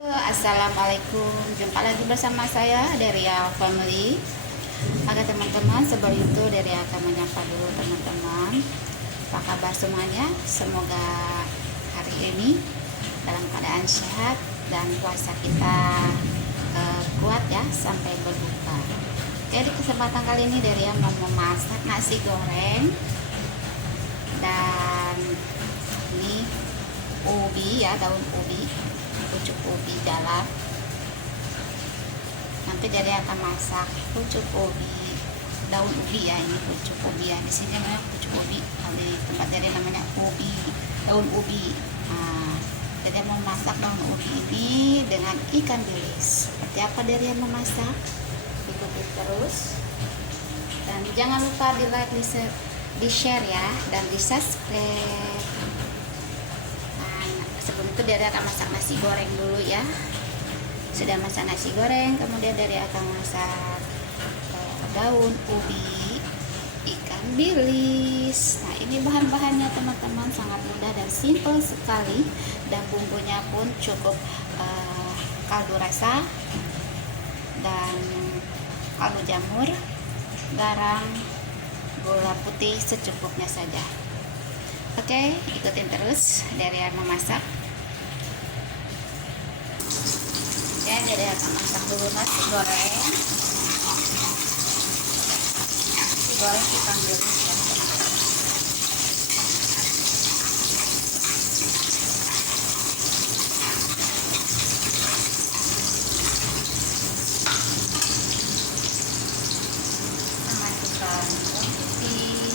Assalamualaikum, jumpa lagi bersama saya dari Al Family. Maka teman-teman, sebelum itu dari akan menyapa dulu teman-teman. Apa kabar semuanya? Semoga hari ini dalam keadaan sehat dan puasa kita kuat ya sampai berbuka. Jadi kesempatan kali ini dari yang mau memasak nasi goreng dan ini ubi ya, daun ubi, pucuk ubi jalar. Nanti jadi akan masak pucuk ubi, daun ubi ya, ini pucuk ubi ya, di sini namanya pucuk ubi, di tempat jadi namanya ubi, daun ubi. Nah, jadi mau masak daun ubi ini dengan ikan bilis. Seperti apa dari yang memasak? Ikuti terus dan jangan lupa di like, di share ya, dan di subscribe. Sebelum itu dari akan masak nasi goreng dulu ya. Sudah masak nasi goreng, kemudian dari akan masak daun ubi, ikan bilis. Nah, ini bahan-bahannya teman-teman, sangat mudah dan simple sekali, dan bumbunya pun cukup kaldu rasa dan kaldu jamur, garam, gula putih secukupnya saja. Oke, ikutin terus dari yang memasak. Ya, jadi akan masak dulu nasi goreng. Nasi goreng ikan bilis ya. Masukkan bawang putih,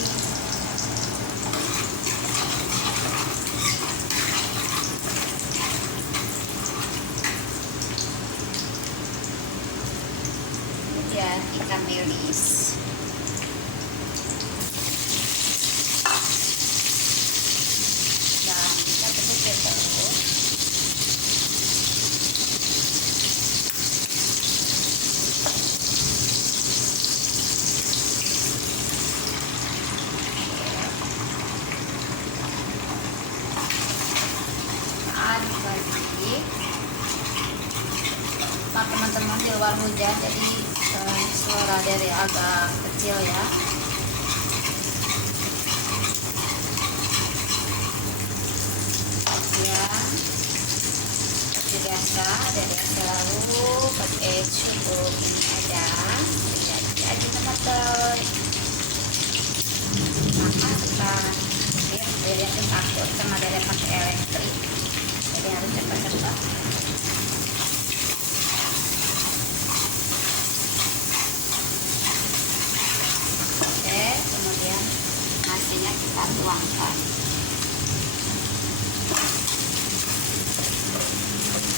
kemudian ikan bilis, dan kita tutup terus. Aduk lagi. Nah, teman-teman, di luar hujan jadi suara dari agak kecil ya. Kemudian seperti biasa dari selalu pakai cukup ini aja, jadi aja teman-teman. Maka kita dari yang takut sama dari pakai elektrik, jadi harus cepat-cepat. Kemudian nasinya kita tuangkan.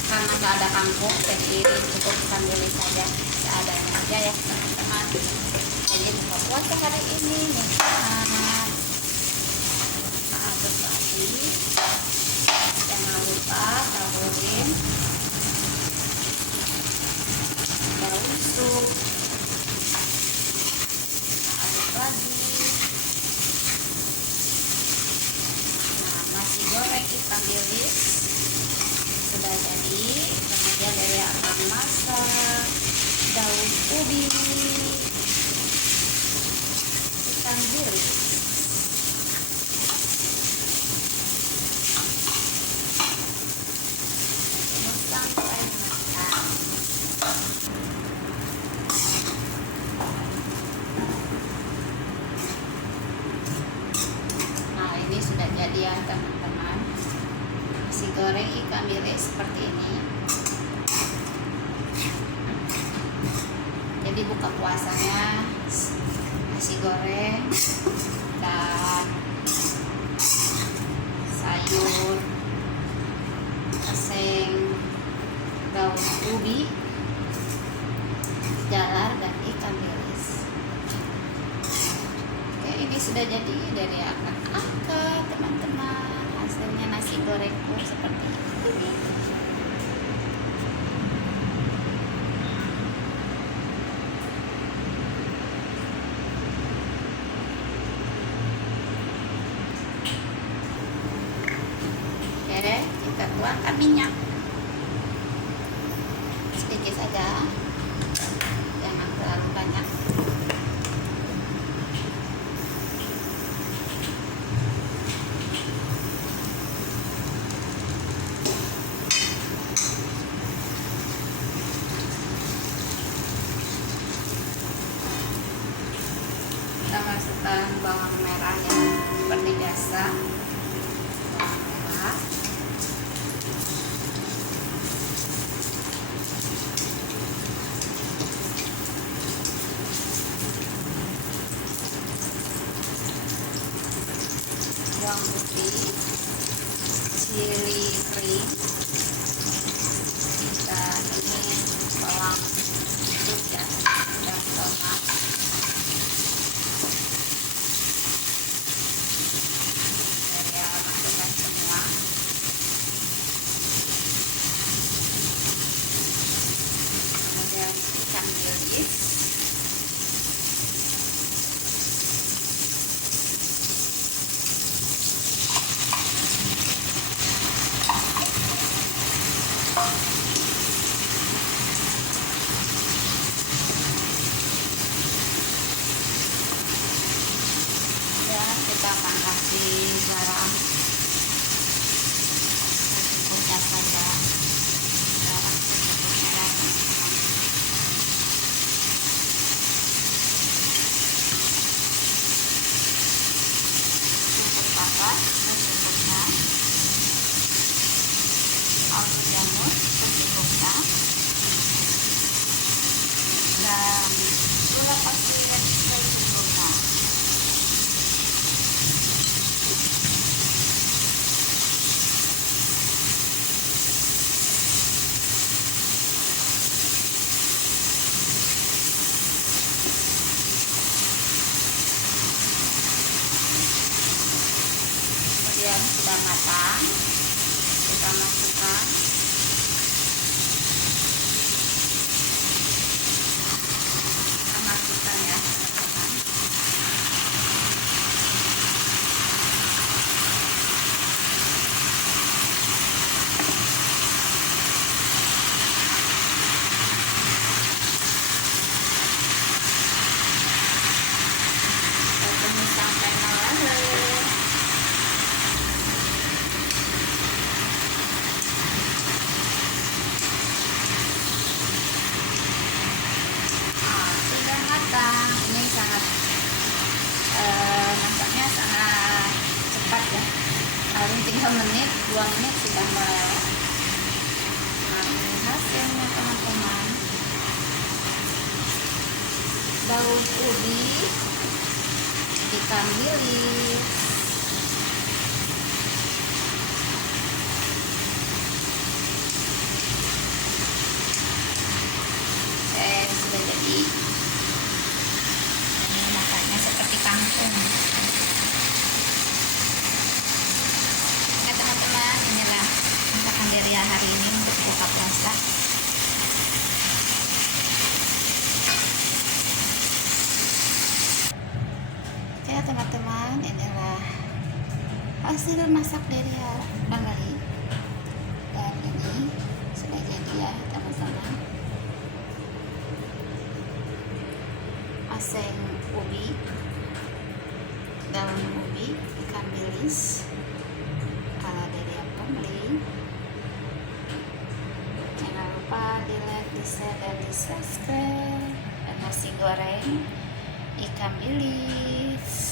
Karena nggak ada kangkung, jadi cukup ikan bilis saja, seadanya aja ya teman-teman. Jadi buka puasa hari ini nikmat. Aduk lagi. Jangan lupa taburin daun sup. Aduk lagi. Nah, nasi goreng ikan bilis sudah jadi. Kemudian dari akan masak daun ubi, ikan bilis. Sampai matang. Nah, ini sudah jadi ya teman-teman, nasi goreng ikan bilis seperti ini. Jadi buka puasanya nasi goreng dan sayur aseng, daun ubi jalar, dan ikan bilis. Oke, ini sudah jadi. Dari akan angkat teman-teman, hasilnya nasi gorengku seperti ini. Oke, kita tuangkan minyak. sedikit saja, jangan terlalu banyak. Kita masukkan bawang merah ya, seperti biasa. Bawang merah, bawang putih, chili kering, dan ini bawang putih dan tomat. Saya masukkan semua. Kemudian ikan bilis, dan kita kasih garam secukupnya saja. Garam secukupnya dan papas secukupnya, oregano secukupnya, dan gula pasir secukupnya. Kemudian sudah matang, kita masukkan ya, masukkan. Kita tumis sampai merah. Sudah matang. Ini sangat masaknya sangat cepat ya, paling 3 menit 2 menit sudah meleleh. Nah, ini hasilnya teman-teman. Daun ubi, ikan bilis, sudah jadi. Ini masaknya seperti kangkung. Oke teman-teman, inilah masakan Deria hari ini untuk buka puasa. Oke teman-teman, inilah hasil masak Deria kembali. Dan ini sudah jadi ya teman-teman. Aseng ubi, daun ubi, ikan bilis ala Deria Family. Jangan lupa di like, di share, dan di subscribe. Dan nasi goreng ikan bilis.